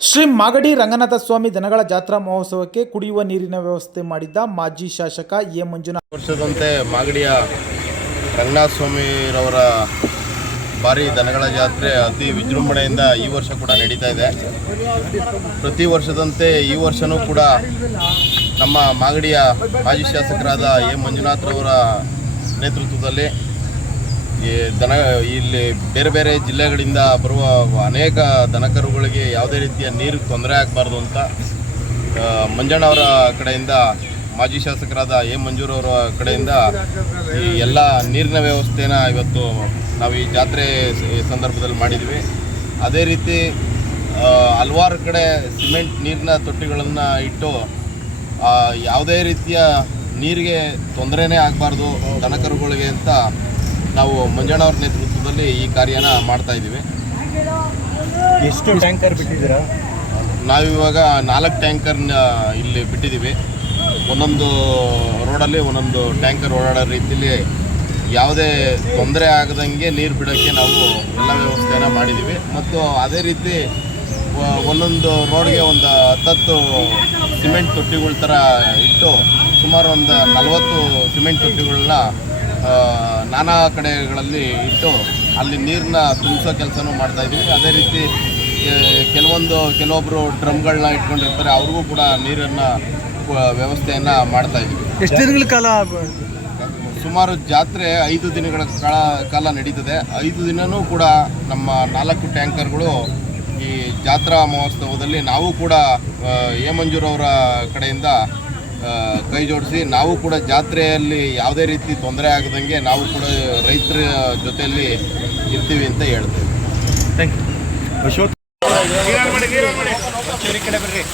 ಶ್ರೀ ಮಾಗಡಿ ರಂಗನಾಥ ಸ್ವಾಮಿ ದನಗಳ ಜಾತ್ರಾ ಮಹೋತ್ಸವಕ್ಕೆ ಕುಡಿಯುವ ನೀರಿನ ವ್ಯವಸ್ಥೆ ಮಾಡಿದ್ದ ಮಾಜಿ ಶಾಸಕ ಎ ಮಂಜುನಾಥ್. ವರ್ಷದಂತೆ ಮಾಗಡಿಯ ರಂಗನಾಥ ಸ್ವಾಮಿರವರ ಭಾರಿ ದನಗಳ ಜಾತ್ರೆ ಅತಿ ವಿಜೃಂಭಣೆಯಿಂದ ಈ ವರ್ಷ ಕೂಡ ನಡೀತಾ ಇದೆ. ಪ್ರತಿ ವರ್ಷದಂತೆ ಈ ವರ್ಷನೂ ಕೂಡ ನಮ್ಮ ಮಾಗಡಿಯ ಮಾಜಿ ಶಾಸಕರಾದ ಎ ಮಂಜುನಾಥ್ರವರ ನೇತೃತ್ವದಲ್ಲಿ ಈ ದನ, ಇಲ್ಲಿ ಬೇರೆ ಬೇರೆ ಜಿಲ್ಲೆಗಳಿಂದ ಬರುವ ಅನೇಕ ದನಕರುಗಳಿಗೆ ಯಾವುದೇ ರೀತಿಯ ನೀರು ತೊಂದರೆ ಆಗಬಾರ್ದು ಅಂತ ಮಂಜಣ್ಣ ಮಂಜಣ್ಣವರ ಕಡೆಯಿಂದ, ಮಾಜಿ ಶಾಸಕರಾದ ಎ ಮಂಜೂರವರ ಕಡೆಯಿಂದ ಈ ಎಲ್ಲ ನೀರಿನ ವ್ಯವಸ್ಥೆನ ಇವತ್ತು ನಾವು ಈ ಜಾತ್ರೆ ಸಂದರ್ಭದಲ್ಲಿ ಮಾಡಿದ್ವಿ. ಅದೇ ರೀತಿ ಹಲವಾರು ಕಡೆ ಸಿಮೆಂಟ್ ನೀರಿನ ತೊಟ್ಟಿಗಳನ್ನು ಇಟ್ಟು ಯಾವುದೇ ರೀತಿಯ ನೀರಿಗೆ ತೊಂದರೆನೇ ಆಗಬಾರ್ದು ದನಕರುಗಳಿಗೆ ಅಂತ ನಾವು ಮಂಜಣ್ಣವ್ರ ನೇತೃತ್ವದಲ್ಲಿ ಈ ಕಾರ್ಯನ ಮಾಡ್ತಾ ಇದ್ದೀವಿ. ಎಷ್ಟು ಟ್ಯಾಂಕರ್ ಬಿಟ್ಟಿದ್ದೀರಾ? ನಾವಿವಾಗ ನಾಲ್ಕು ಟ್ಯಾಂಕರ್ನ ಇಲ್ಲಿ ಬಿಟ್ಟಿದ್ದೀವಿ. ಒಂದೊಂದು ರೋಡಲ್ಲಿ ಒಂದೊಂದು ಟ್ಯಾಂಕರ್ ಓಡಾಡೋ ರೀತಿಯಲ್ಲಿ ಯಾವುದೇ ತೊಂದರೆ ಆಗದಂಗೆ ನೀರು ಬಿಡೋಕ್ಕೆ ನಾವು ಎಲ್ಲ ವ್ಯವಸ್ಥೆನ ಮಾಡಿದ್ದೀವಿ. ಮತ್ತು ಅದೇ ರೀತಿ ಒಂದೊಂದು ರೋಡ್ಗೆ ಒಂದು ಹತ್ತತ್ತು ಸಿಮೆಂಟ್ ತೊಟ್ಟಿಗಳ ಥರ ಇಟ್ಟು ಸುಮಾರು ಒಂದು ನಲವತ್ತು ಸಿಮೆಂಟ್ ತೊಟ್ಟಿಗಳನ್ನ ನಾನಾ ಕಡೆಗಳಲ್ಲಿ ಇಟ್ಟು ಅಲ್ಲಿ ನೀರನ್ನ ತುಂಬಿಸೋ ಕೆಲಸನೂ ಮಾಡ್ತಾ ಇದ್ದೀವಿ. ಅದೇ ರೀತಿ ಕೆಲವೊಂದು ಕೆಲವೊಬ್ಬರು ಡ್ರಮ್ಗಳನ್ನ ಇಟ್ಕೊಂಡಿರ್ತಾರೆ ಅವ್ರಿಗೂ ಕೂಡ ನೀರನ್ನು ವ್ಯವಸ್ಥೆಯನ್ನು ಮಾಡ್ತಾ ಇದ್ದೀವಿ. ಎಷ್ಟು ದಿನಗಳ ಕಾಲ ಸುಮಾರು ಜಾತ್ರೆ ಐದು ದಿನಗಳ ಕಾಲ ಕಾಲ ನಡೀತದೆ. ಐದು ದಿನವೂ ಕೂಡ ನಮ್ಮ ನಾಲ್ಕು ಟ್ಯಾಂಕರ್ಗಳು ಈ ಜಾತ್ರಾ ಮಹೋತ್ಸವದಲ್ಲಿ ನಾವು ಕೂಡ ಎ ಮಂಜೂರವರ ಕಡೆಯಿಂದ ಕೈ ಜೋಡಿಸಿ, ನಾವು ಕೂಡ ಜಾತ್ರೆಯಲ್ಲಿ ಯಾವುದೇ ರೀತಿ ತೊಂದರೆ ಆಗದಂಗೆ ನಾವು ಕೂಡ ರೈತರ ಜೊತೆಯಲ್ಲಿ ಇರ್ತೀವಿ ಅಂತ ಹೇಳ್ತೇವೆ. Thank you Ashok. ಬಿಡ್ರಿ